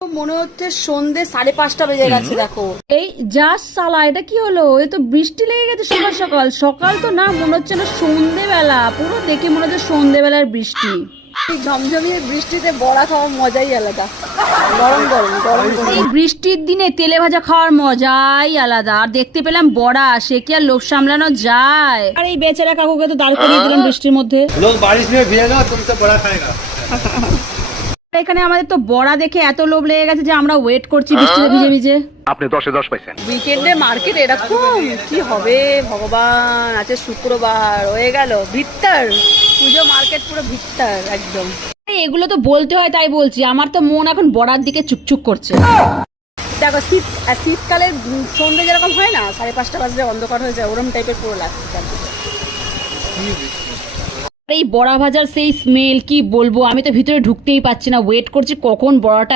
মনে হচ্ছে সন্ধে 5:30 বেজে গেছে। দেখো এই যা সালা, এটা কি হলো? এ তো বৃষ্টি লেগে গেছে সকাল সকাল। সকাল তো না, মনে হচ্ছে না সন্ধেবেলা। পুরো দেখে মনে হচ্ছে সন্ধেবেলার বৃষ্টি। এই ঝমঝমিয়ে বৃষ্টিতে বড়া খাওয়ার মজাই আলাদা। গরম গরম গরম গরম। এই বৃষ্টির দিনে তেলে ভাজা খাওয়ার মজাই আলাদা। আর দেখতে পেলাম বড়া, সে কি আর লোভ সামলানো যায়? আর এই বেচারা কাকুকে তো দাঁড় করিয়ে দিলাম বৃষ্টির মধ্যে। लोग बारिश में भीगेगा तुमसे बड़ा खाएगा। এখানে আমাদের তো বড়া দেখে এত লোভ লেগে গেছে যে আমরা ওয়েট করছি বৃষ্টিতে ভিজে ভিজে। আপনি 10-এ 10 পাইছেন। উইকেন্ডে মার্কেট এরকম কি হবে ভগবান। আছে শুক্রবার, হয়ে গেল ভিত্তার পুজো, মার্কেট পুরো ভিত্তার একদম। এগুলো তো বলতে হয় তাই বলছি, আমার তো মন এখন বড়ার দিকে চুকচুক করছে। দেখো শীতকালে সন্ধ্যে যেরকম হয় না, 5:30 বাজলে অন্ধকার হয়ে যায়, ওরম টাইপের পুরো লাগছে চারদিকে। এই বড়া ভাজার সেই স্মেল কি বলবো, আমি তো ভিতরে ঢুকতেই পাচ্ছি না। ওয়েট করছি কখন বড়াটা